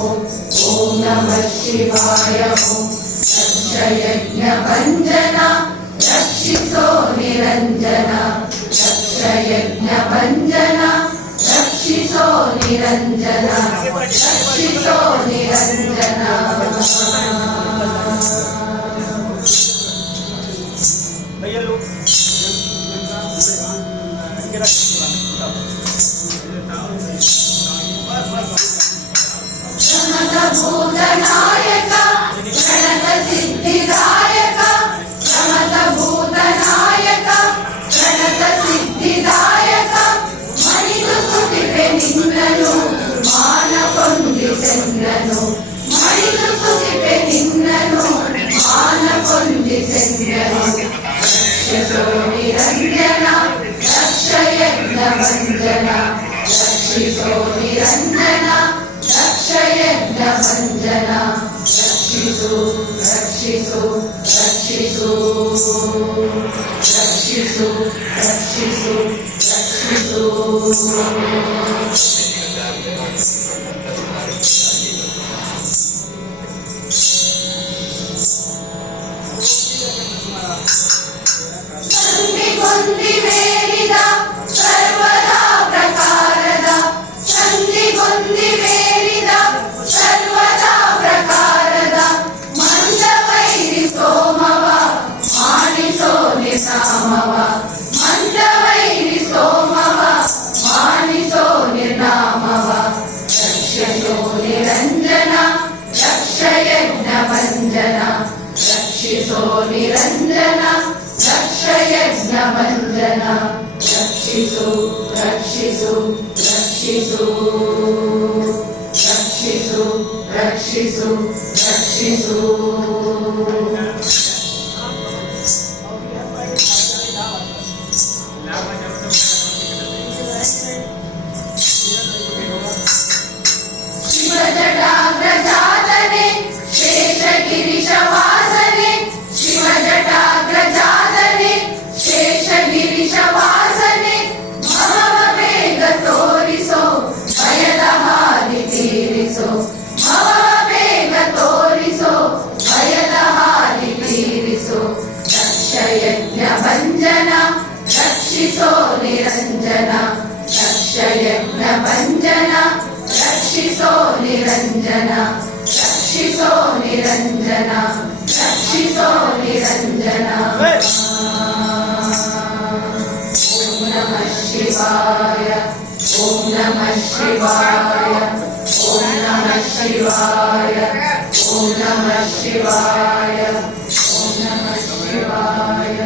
ಓಂ ನಮಃ ಶಿವಾಯ ಓಂ ರಕ್ಷಯಜ್ಞಭಂಜನ ರಕ್ಷಿಸೋ ನಿರಂಜನ ರಕ್ಷಯಜ್ಞಭಂಜನ ರಕ್ಷಿಸೋ ನಿರಂಜನ ರಕ್ಷಿಸೋ ನಿರಂಜನ ಭೂತನಾಯಕ ಗಣಕ ಸಿದ್ಧಿದಾಯಕ ಭೂತನಾಯಕ ಗಣಕ ಸಿದ್ಧಿದಾಯಕ ಮಣಿದು ಸುತಿಪೆ ನಿನ್ನನು ಮಾನ ಕೊಂದಿಸೆನ್ನನು ಮಣಿದು ಸುತಿಪೆ ನಿನ್ನನು ಮಾನ ಕೊಂದಿಸೆನ್ನನು ರಕ್ಷಿಸೋ ನಿರಂಜನ ರಕ್ಷಯಜ್ಞಭಂಜನ ರಕ್ಷಿಸೋ ನಿರಂಜನ ರಕ್ಷಯಜ್ಞಭಂಜನ ರಕ್ಷಿಸು ರಕ್ಷಿಸು ರಕ್ಷಿಸು ರಕ್ಷಿಸು ರಕ್ಷಿಸು ರಕ್ಷಿಸು ಸಂಧಿಗೊಂದಿವೇರಿದ ಸರ್ವದಾ ಪ್ರಕಾರದ ಸಂಧಿಗೊಂದಿವೇರಿದ ಸರ್ವದಾ ಪ್ರಕಾರದ ಮಂದವೈರಿ ಸೋಮವ ಮಾನಿಸೋ ನಿರ್ನಾಮವ ಮಂದವೈರಿ ಸೋಮವ ಮಾನಿಸೋ ನಿರ್ನಾಮವ ರಕ್ಷಿಸೋ ನಿರಂಜನ ರಕ್ಷಯಜ್ಞಭಂಜನ ರಕ್ಷಿಸೋ ನಿರಂಜನ ರಕ್ಷಯಜ್ಞಭಂಜನ ರಕ್ಷಿಸು ರಕ್ಷಿಸು ರಕ್ಷಿಸು ರಕ್ಷಿಸು ರಕ್ಷಿಸು ರಕ್ಷಿಸು ಶಿವಜಟಾಗ್ರಜಾತನೆ ಶೇಷಗಿರಿಶವಾಸನೆ ಶಿವಜಟಾಗ್ರಜಾತನೆ ಶೇಷಗಿರಿಶವಾಸನೆ ಭವ ಬೇಗ ತೋರಿಸೋ ಭಯದ ಹಾದಿ ತೀರಿಸೋ ಭವ ಬೇಗ ತೋರಿಸೋ ಭಯದ ಹಾದಿ ತೀರಿಸೋ ರಕ್ಷಯಜ್ಞಭಂಜನ ರಕ್ಷಿಸೋ ನಿರಂಜನ ರಕ್ಷಯಜ್ಞಭಂಜನ ರಕ್ಷಿಸೋ ನಿರಂಜನ ರಕ್ಷಿಸೋ ನಿರಂಜನ ರಕ್ಷಿಸೋ ನಿರಂಜನ ಓಂ ನಮಃ ಶಿವಾಯ ಓಂ ನಮಃ ಶಿವಾಯ ಓಂ ನಮಃ ಶಿವಾಯ ಓಂ ನಮಃ ಶಿವಾಯ ಓಂ ನಮಃ ಶಿವಾಯ